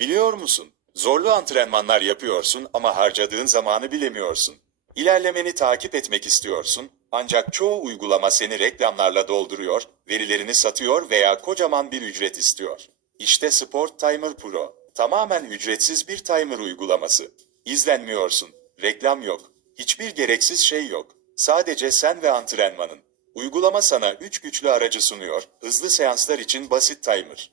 Biliyor musun? Zorlu antrenmanlar yapıyorsun ama harcadığın zamanı bilemiyorsun. İlerlemeni takip etmek istiyorsun ancak çoğu uygulama seni reklamlarla dolduruyor, verilerini satıyor veya kocaman bir ücret istiyor. İşte Sport Timer Pro. Tamamen ücretsiz bir timer uygulaması. İzlenmiyorsun, reklam yok, hiçbir gereksiz şey yok. Sadece sen ve antrenmanın. Uygulama sana 3 güçlü aracı sunuyor, hızlı seanslar için basit timer.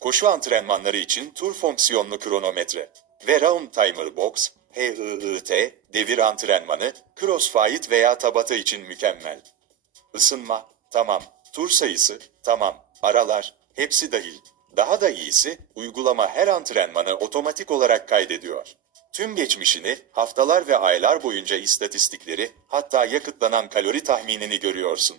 Koşu antrenmanları için tur fonksiyonlu kronometre ve Round Timer Box, HIIT, devir antrenmanı, crossfit veya tabata için mükemmel. Isınma, tamam. Tur sayısı, tamam. Aralar, hepsi dahil. Daha da iyisi, uygulama her antrenmanı otomatik olarak kaydediyor. Tüm geçmişini, haftalar ve aylar boyunca istatistikleri, hatta yakıtlanan kalori tahminini görüyorsun.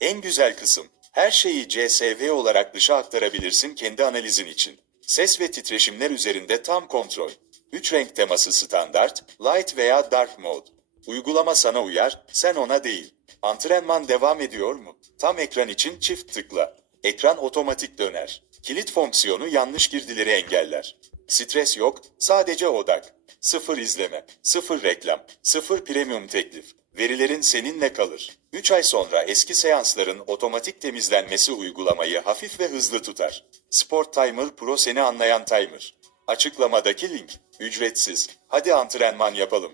En güzel kısım, her şeyi CSV olarak dışa aktarabilirsin kendi analizin için. Ses ve titreşimler üzerinde tam kontrol. 3 renk teması standart, light veya dark mode. Uygulama sana uyar, sen ona değil. Antrenman devam ediyor mu? Tam ekran için çift tıkla. Ekran otomatik döner. Kilit fonksiyonu yanlış girdileri engeller. Stres yok, sadece odak. Sıfır izleme, sıfır reklam, sıfır premium teklif. Verilerin seninle kalır. 3 ay sonra eski seansların otomatik temizlenmesi uygulamayı hafif ve hızlı tutar. Sport Timer Pro seni anlayan timer. Açıklamadaki link. Ücretsiz. Hadi antrenman yapalım.